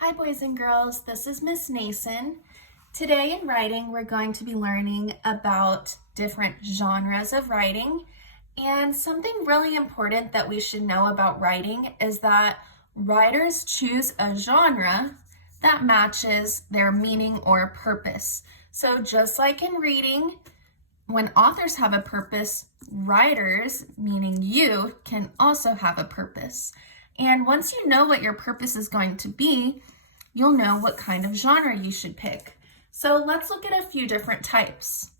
Hi boys and girls, this is Miss Nason. Today in writing we're going to be learning about different genres of writing, and something really important that we should know about writing is that writers choose a genre that matches their meaning or purpose. So just like in reading, when authors have a purpose, writers, meaning you, can also have a purpose. And once you know what your purpose is going to be, you'll know what kind of genre you should pick. So let's look at a few different types.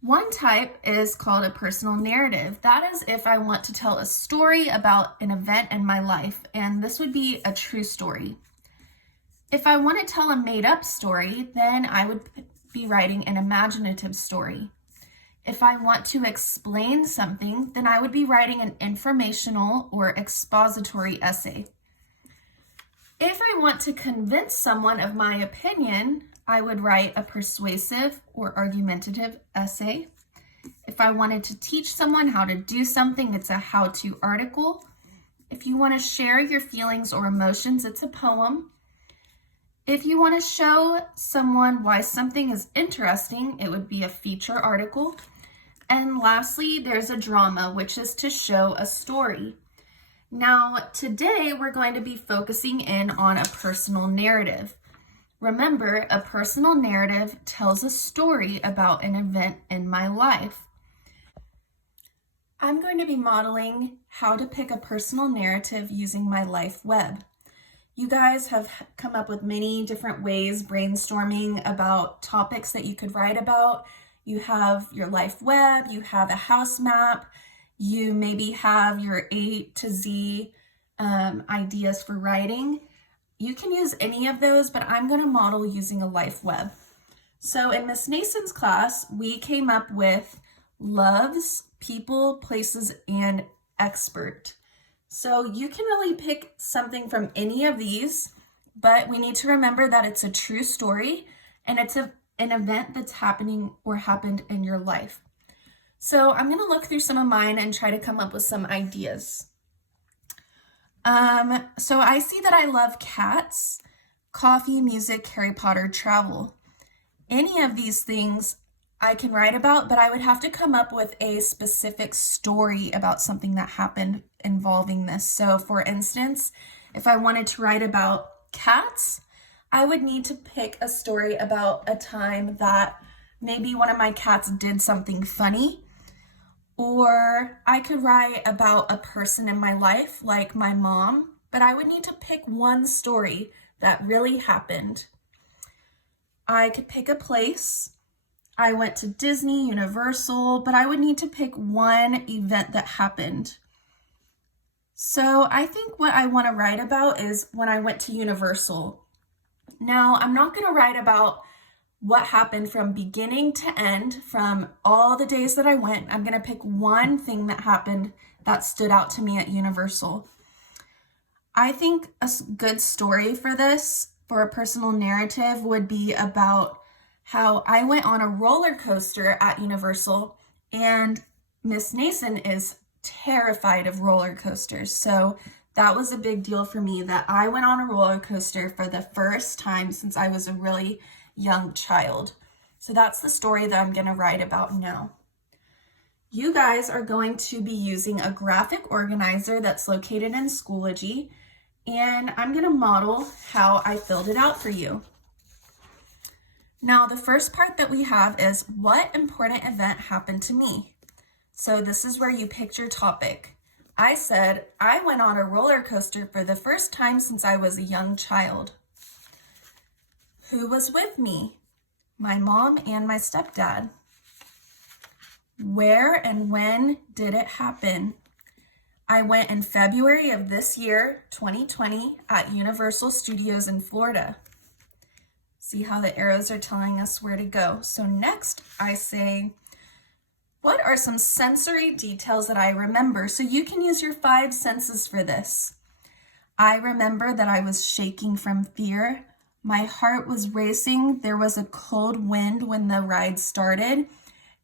One type is called a personal narrative. That is if I want to tell a story about an event in my life, and this would be a true story. If I want to tell a made-up story, then I would be writing an imaginative story. If I want to explain something, then I would be writing an informational or expository essay. If I want to convince someone of my opinion, I would write a persuasive or argumentative essay. If I wanted to teach someone how to do something, it's a how-to article. If you want to share your feelings or emotions, it's a poem. If you want to show someone why something is interesting, it would be a feature article. And lastly, there's a drama, which is to show a story. Now, today we're going to be focusing in on a personal narrative. Remember, a personal narrative tells a story about an event in my life. I'm going to be modeling how to pick a personal narrative using my life web. You guys have come up with many different ways brainstorming about topics that you could write about. You have your life web, you have a house map, you maybe have your A to Z ideas for writing. You can use any of those, but I'm going to model using a life web. So in Miss Nason's class, we came up with loves, people, places, and expert. So you can really pick something from any of these, but we need to remember that it's a true story and it's an event that's happening or happened in your life. So I'm going to look through some of mine and try to come up with some ideas. So I see that I love cats, coffee, music, Harry Potter, travel. Any of these things I can write about, but I would have to come up with a specific story about something that happened involving this. So for instance, if I wanted to write about cats, I would need to pick a story about a time that maybe one of my cats did something funny. Or I could write about a person in my life, like my mom, but I would need to pick one story that really happened. I could pick a place. I went to Disney, Universal, but I would need to pick one event that happened. So I think what I want to write about is when I went to Universal. Now, I'm not going to write about what happened from beginning to end, from all the days that I went. I'm going to pick one thing that happened that stood out to me at Universal. I think a good story for this, for a personal narrative, would be about how I went on a roller coaster at Universal, and Miss Nason is terrified of roller coasters. So that was a big deal for me that I went on a roller coaster for the first time since I was a really young child. So that's the story that I'm going to write about now. You guys are going to be using a graphic organizer that's located in Schoology, and I'm going to model how I filled it out for you. Now, the first part that we have is what important event happened to me. So this is where you picked your topic. I said, I went on a roller coaster for the first time since I was a young child. Who was with me? My mom and my stepdad. Where and when did it happen? I went in February of this year, 2020, at Universal Studios in Florida. See how the arrows are telling us where to go. So next I say, what are some sensory details that I remember? So you can use your 5 senses for this. I remember that I was shaking from fear. My heart was racing. There was a cold wind when the ride started.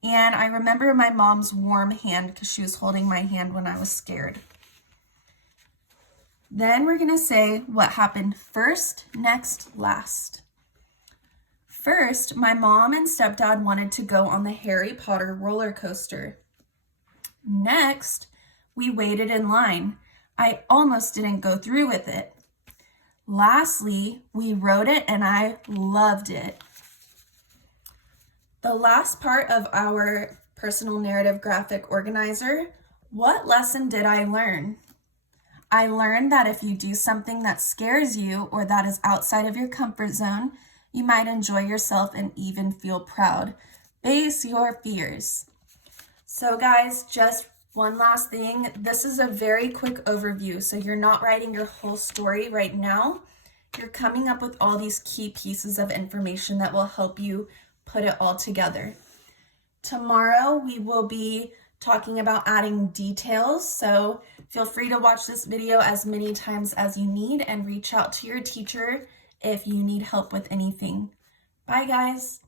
And I remember my mom's warm hand because she was holding my hand when I was scared. Then we're going to say what happened first, next, last. First, my mom and stepdad wanted to go on the Harry Potter roller coaster. Next, we waited in line. I almost didn't go through with it. Lastly, we wrote it and I loved it. The last part of our personal narrative graphic organizer, what lesson did I learn? I learned that if you do something that scares you or that is outside of your comfort zone, you might enjoy yourself and even feel proud. Face your fears. So guys, just one last thing. This is a very quick overview. So you're not writing your whole story right now. You're coming up with all these key pieces of information that will help you put it all together. Tomorrow we will be talking about adding details. So feel free to watch this video as many times as you need and reach out to your teacher if you need help with anything. Bye guys.